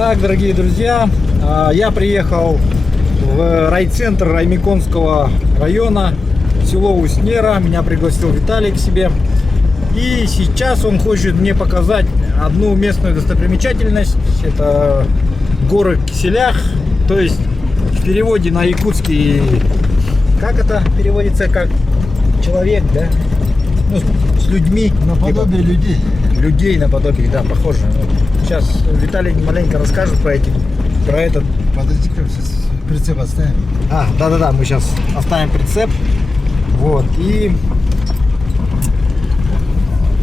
Итак, дорогие друзья, я приехал в райцентр Раймиконского района, село Уснера. Меня пригласил Виталий к себе. И сейчас он хочет мне показать одну местную достопримечательность. Это горы Киселях. То есть в переводе на якутский, как это переводится, как человек, да? Ну, с людьми. Наподобие типа, людей. Людей наподобие, да, похоже. Сейчас Виталий маленько расскажет про этот. Подожди, сейчас прицеп оставим. Да, мы сейчас оставим прицеп. Вот, и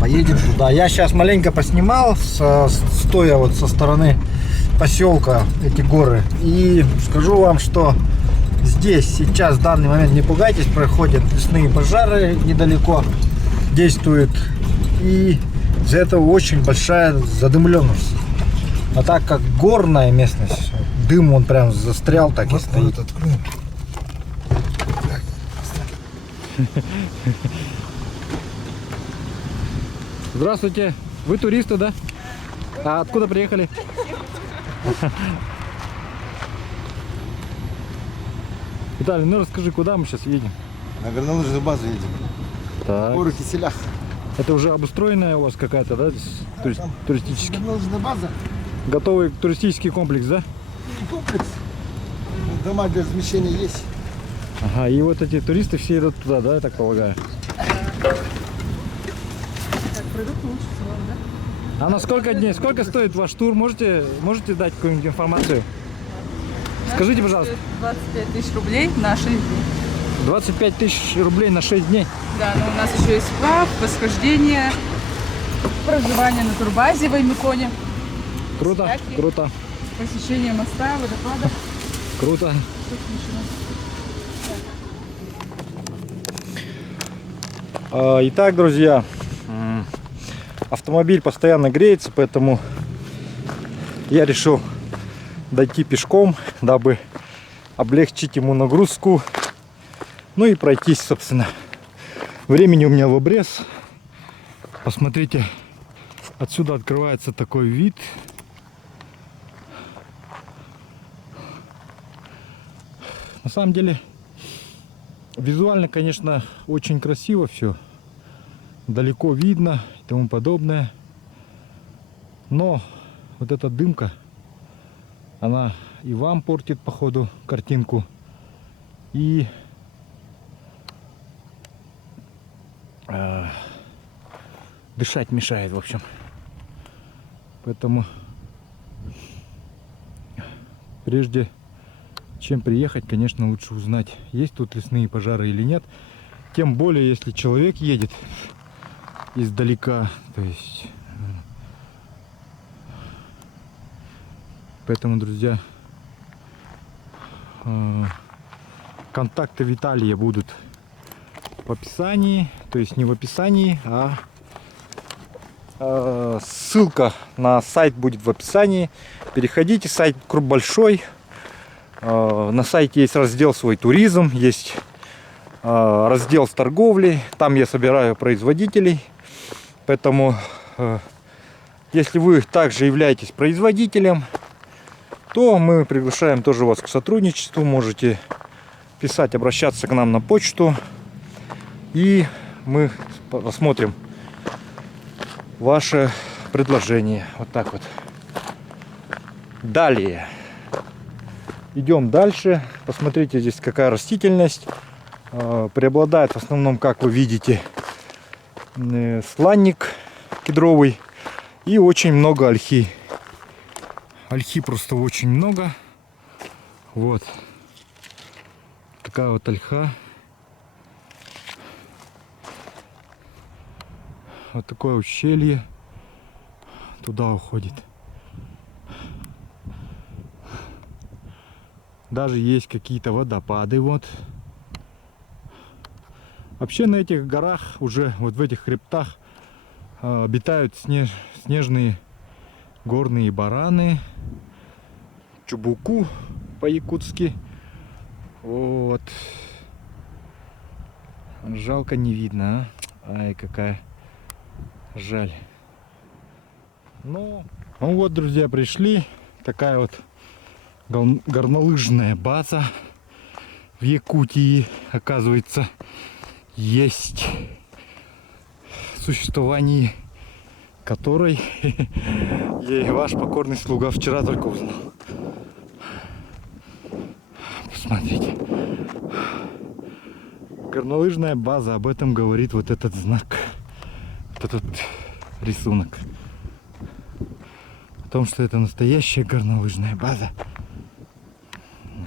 поедем туда. Я сейчас маленько поснимал, стоя вот со стороны поселка эти горы. И скажу вам, что здесь сейчас в данный момент, не пугайтесь, проходят лесные пожары недалеко, действуют. И из-за этого очень большая задымленность. А так как горная местность, дым он прям застрял, так и стоит. Откроем. Здравствуйте, вы туристы, да? А откуда приехали? Виталий, ну расскажи, куда мы сейчас едем? На горнолыжную базу едем. Так. Горы Киселях. Это уже обустроенная у вас какая-то, да? Туристический. Горнолыжная база. Готовый туристический комплекс, да? Комплекс. Дома для размещения есть. Ага, и вот эти туристы все идут туда, да, я так полагаю? А на сколько дней? Сколько стоит ваш тур? Можете дать какую-нибудь информацию? Скажите, пожалуйста. 25 тысяч рублей на 6 дней. 25 тысяч рублей на 6 дней? Да, но у нас еще есть сплав, восхождение, проживание на турбазе в Аймиконе. Круто, Всякие. круто, Посещение моста, водопадов. круто. Итак, друзья, автомобиль постоянно греется, поэтому я решил дойти пешком, дабы облегчить ему нагрузку, ну и пройтись, собственно. Времени у меня в обрез. Посмотрите, отсюда открывается такой вид. На самом деле, визуально, конечно, очень красиво все. Далеко видно и тому подобное. Но вот эта дымка, она и вам портит, походу, картинку. И дышать мешает, в общем. Поэтому прежде чем приехать, конечно, лучше узнать, есть тут лесные пожары или нет. Тем более, если человек едет издалека. То есть, поэтому, друзья, контакты Виталия будут в описании. То есть не в описании, а ссылка на сайт будет в описании. Переходите, сайт большой. На сайте есть раздел «Свой туризм», есть раздел с торговлей. Там я собираю производителей. Поэтому, если вы также являетесь производителем, то мы приглашаем тоже вас к сотрудничеству. Можете писать, обращаться к нам на почту. И мы посмотрим ваше предложение. Вот так вот. Далее. Идем дальше. Посмотрите, здесь какая растительность. Преобладает в основном, как вы видите, сланник кедровый и очень много ольхи. Ольхи просто очень много. Вот. Такая вот ольха. Вот такое ущелье туда уходит. Даже есть какие-то водопады. Вот. Вообще на этих горах, уже вот в этих хребтах, обитают снежные горные бараны. Чубуку по-якутски. Вот. Жалко, не видно, а? Ай, какая жаль. Ну вот, друзья, пришли. такая вот горнолыжная база в Якутии, оказывается, есть, в существовании которой я и ваш покорный слуга вчера только узнал. Посмотрите. Горнолыжная база, об этом говорит вот этот знак, вот этот рисунок. О том, что это настоящая горнолыжная база.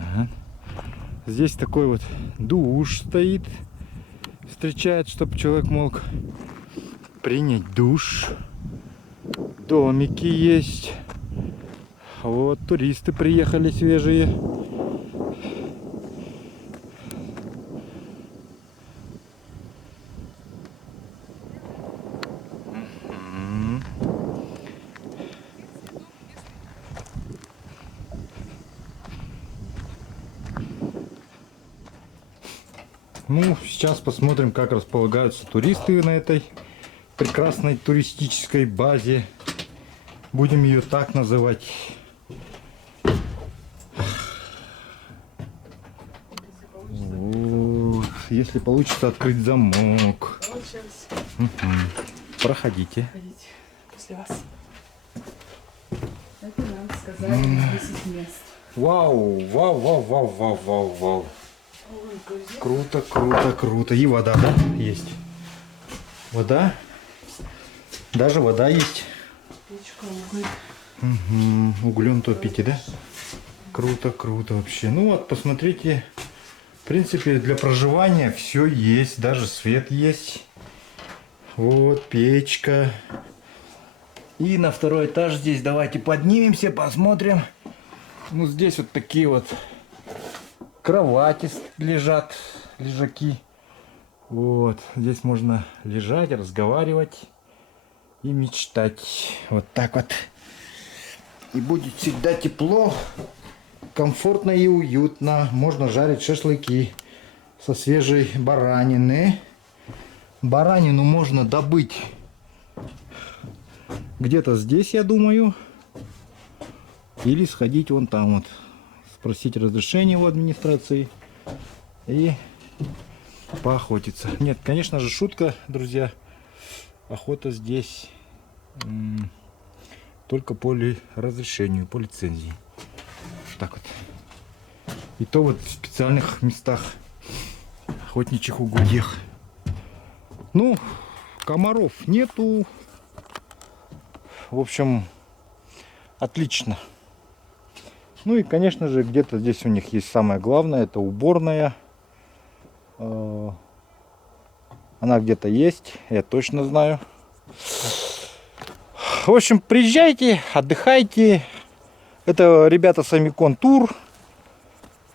Ага. Здесь такой вот душ стоит, встречает, чтобы человек мог принять душ. Домики есть. Вот туристы приехали свежие. Ну, сейчас посмотрим, как располагаются туристы на этой прекрасной туристической базе. Будем ее так называть. Вот. Если получится открыть замок. Угу. Проходите. Проходите. После вас. Это нам сказали 10 мест. Вау, вау, вау, вау, вау, вау, вау. Круто, круто, круто. И вода, да, есть? Вода? Даже вода есть. Печка, уголь. Угу. Углем топите, да? Круто, круто вообще. Ну вот, посмотрите. В принципе, для проживания все есть. Даже свет есть. Вот, печка. И на второй этаж здесь давайте поднимемся, посмотрим. Ну, здесь вот такие вот кровати лежат, лежаки. Вот, здесь можно лежать, разговаривать и мечтать. Вот так вот. И будет всегда тепло, комфортно и уютно. Можно жарить шашлыки со свежей баранины. Баранину можно добыть где-то здесь, я думаю. Или сходить вон там вот. Спросить разрешение у администрации. И поохотиться. Нет, конечно же, шутка, друзья. Охота здесь только по разрешению, по лицензии. Так вот. И то вот в специальных местах, охотничьих угодьях. Ну, комаров нету. В общем, отлично. Ну и, конечно же, где-то здесь у них есть самое главное, это уборная. Она где-то есть, я точно знаю. В общем, приезжайте, отдыхайте. Это ребята с Амикон Тур.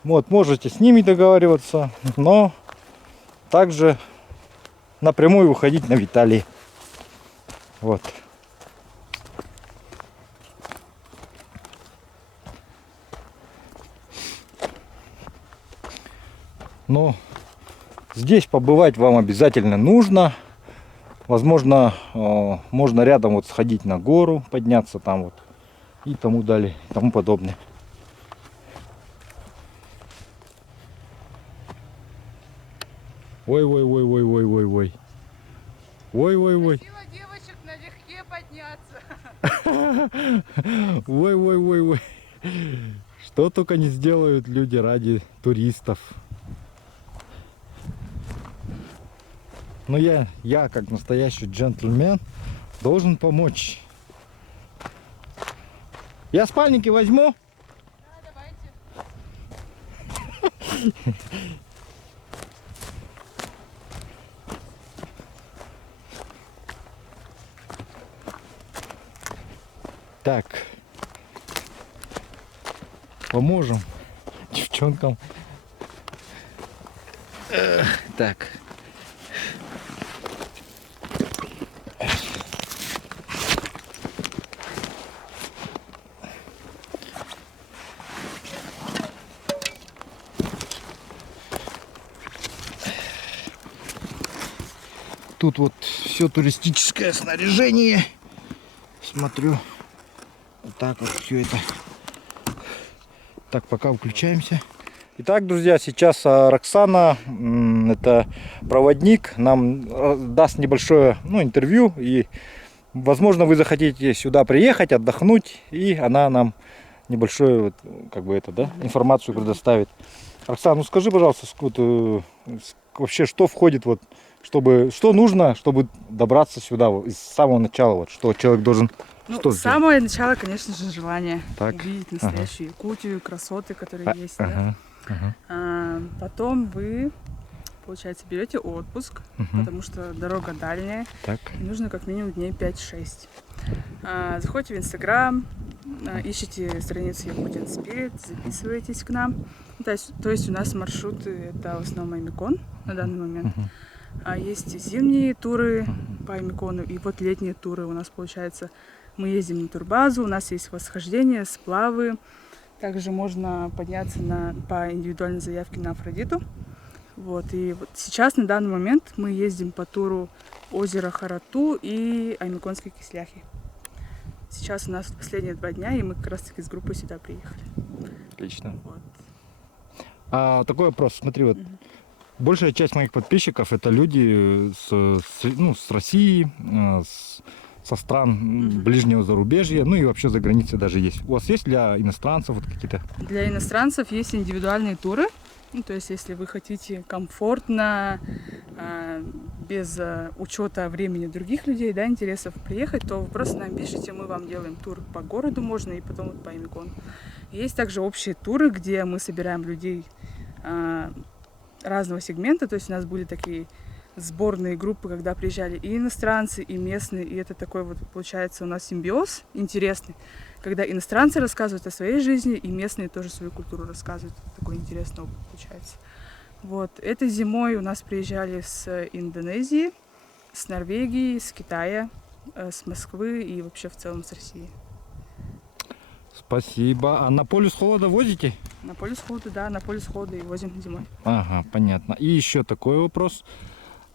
Вот, можете с ними договариваться, но также напрямую выходить на Виталий. Вот. Но здесь побывать вам обязательно нужно. Возможно, можно рядом вот сходить на гору, подняться там вот и тому далее, и тому подобное. Ой-ой-ой-ой-ой-ой-ой. Ой-ой-ой. Просила девочек налегке подняться. Ой-ой-ой-ой. Что только не сделают люди ради туристов. Но я как настоящий джентльмен должен помочь. Я спальники возьму. Да, давайте. Так. Поможем девчонкам. Так. Тут вот все туристическое снаряжение. Смотрю, вот так вот все это Так, пока включаемся. Итак, друзья, сейчас Роксана, это проводник, нам даст небольшое интервью. И, возможно, вы захотите сюда приехать, отдохнуть, и она нам небольшую информацию предоставит. Роксана, ну скажи, пожалуйста, вообще что входит, что нужно, чтобы добраться сюда с самого начала, что человек должен... Самое начало, конечно же, желание увидеть Так. настоящую Якутию, красоты, которые есть. Да? Потом вы, получается, берете отпуск, потому что дорога дальняя, Так. и нужно как минимум дней 5-6. Заходите в Инстаграм, ищите страницу Якутин Spirit, записываетесь к нам. То есть у нас маршруты это в основном Аймекон на данный момент. Есть зимние туры по Аймекону, и вот летние туры у нас, получается, мы ездим на турбазу, у нас есть восхождение, сплавы. Также можно подняться по индивидуальной заявке на Афродиту. И вот сейчас, на данный момент, мы ездим по туру озера Харату и Аймеконской Кисляхи. Сейчас у нас последние 2 дня, и мы как раз-таки с группой сюда приехали. Отлично. Вот. Такой вопрос, смотри, большая часть моих подписчиков это люди с России, со стран ближнего зарубежья, ну и вообще за границей даже есть. У вас есть для иностранцев какие-то? Для иностранцев есть индивидуальные туры. То есть, если вы хотите комфортно, без учета времени других людей, интересов приехать, то вы просто нам пишите, мы вам делаем тур по городу можно и потом по Аймекону. Есть также общие туры, где мы собираем людей разного сегмента, то есть у нас были такие сборные группы, когда приезжали и иностранцы, и местные, и это такой получается у нас симбиоз интересный, когда иностранцы рассказывают о своей жизни, и местные тоже свою культуру рассказывают. Такой интересный опыт получается. Этой зимой у нас приезжали с Индонезии, с Норвегии, с Китая, с Москвы и вообще в целом с России. Спасибо. А на полюс холода возите? На полюс холода, да, на полюс холода и возим зимой. Ага, понятно. И еще такой вопрос.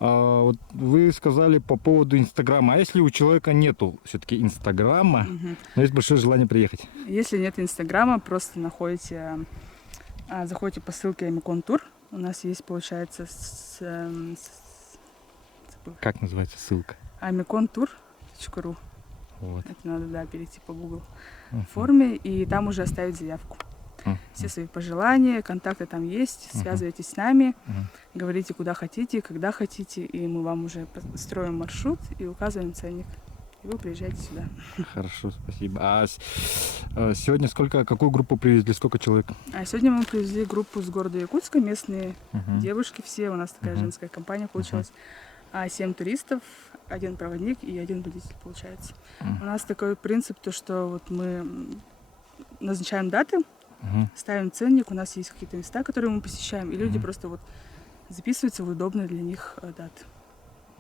Вы сказали по поводу Инстаграма. А если у человека нету все-таки Инстаграма, но есть большое желание приехать? Если нет Инстаграма, просто заходите по ссылке Аймекон Тур. У нас есть, получается, как называется ссылка? аймеконтур.ру. Вот. Это надо, перейти по Google форме и там уже оставить заявку. Все свои пожелания, контакты там есть, связывайтесь с нами, говорите, куда хотите, когда хотите, и мы вам уже строим маршрут и указываем ценник. И вы приезжаете сюда. Хорошо, спасибо. А сегодня какую группу привезли, сколько человек? Сегодня мы привезли группу с города Якутска, местные девушки все, у нас такая женская компания получилась. 7 туристов, 1 проводник и 1 водитель получается. У нас такой принцип, что мы назначаем даты, ставим ценник, у нас есть какие-то места, которые мы посещаем, и люди просто записываются в удобные для них даты.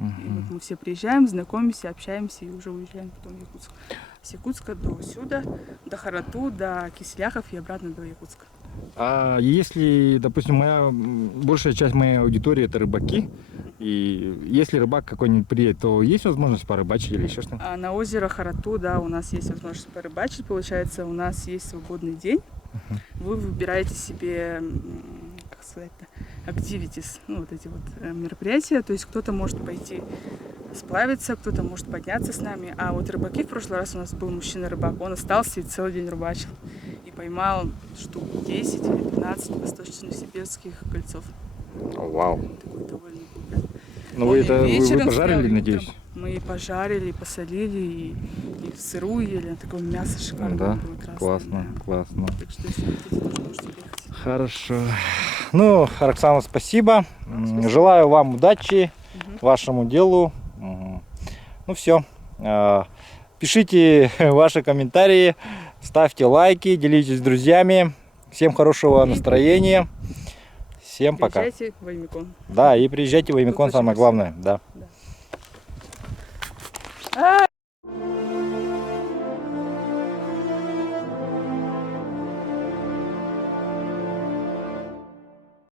И мы все приезжаем, знакомимся, общаемся и уже уезжаем потом в Якутск. С Якутска до сюда, до Харату, до Кисляхов и обратно до Якутска. А если, допустим, большая часть моей аудитории это рыбаки, и если рыбак какой-нибудь приедет, то есть возможность порыбачить или еще что-то? На озеро Харату, да, у нас есть возможность порыбачить, получается, у нас есть свободный день. Вы выбираете себе, activities, эти мероприятия, то есть кто-то может пойти сплавиться, кто-то может подняться с нами, а рыбаки, в прошлый раз у нас был мужчина-рыбак, он остался и целый день рыбачил, и поймал штук 10 или 15 восточно-сибирских кольцов. Вау. Такой довольно крупный. Вы пожарили, надеюсь? Мы и пожарили, и посолили, и сырую ели, такое мясо шикарное. Да, было, красное, классно, да. классно. Так что, если хотите, тоже можете приехать. Хорошо. Роксана, спасибо. Желаю вам удачи вашему делу. Все. Пишите ваши комментарии, ставьте лайки, делитесь с друзьями. Всем хорошего настроения. Всем пока. Приезжайте в Аймекон. Да, и приезжайте в Аймекон, Тут самое очень главное. Да. Да.